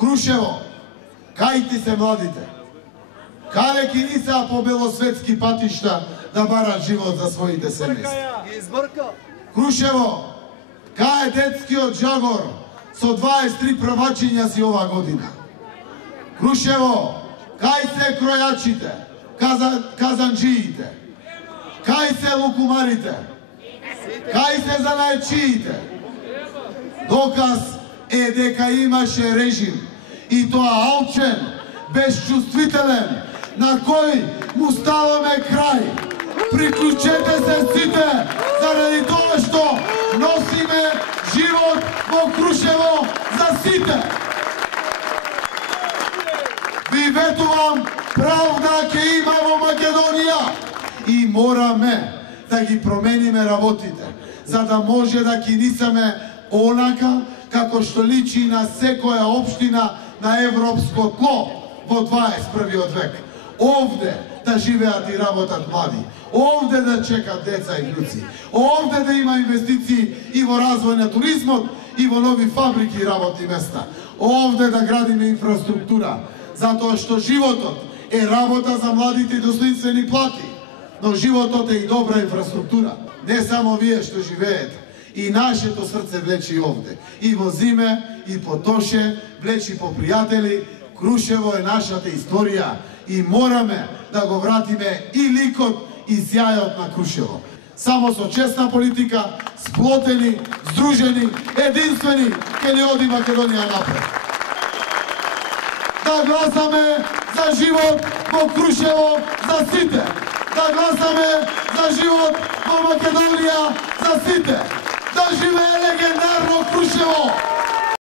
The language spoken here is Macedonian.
Крушево, кајте се младите. Каде ки ни са по белосветски патишта да барат живот за своите семејства. Крушево, кај детскиот жагор со 23 првачиња си ова година. Крушево, кај се кројачите, казанџиите, кај се лукумарите, кај се занајчиите. Доказ е дека имаше режим и тоа алчен, безчувствителен, на кој му ставаме крај. Приклучете се сите заради тоа што носиме живот во Крушево за сите. Ви ветувам, правда ќе има во Македонија и мораме да ги промениме работите, за да може да кинисаме онака како што личи на секоја општина на европско тло во 21. век. Овде да живеат и работат млади, овде да чекат деца и внуци, овде да има инвестиции и во развој на туризмот и во нови фабрики и работни места, овде да градиме инфраструктура, затоа што животот е работа за младите и достоинствени плати, но животот е и добра инфраструктура. Не само вие што живеете, и нашето срце влечи овде, и во зиме, и по тоше, влечи по пријатели. Крушево е нашата историја и мораме да го вратиме и ликот и сјајот на Крушево. Само со честна политика, сплотени, здружени, единствени, ќе ни оди Македонија напред. Да гласаме за живот во Крушево за сите. Да гласаме за живот во Македонија за сите. Да живее легендарно Крушево!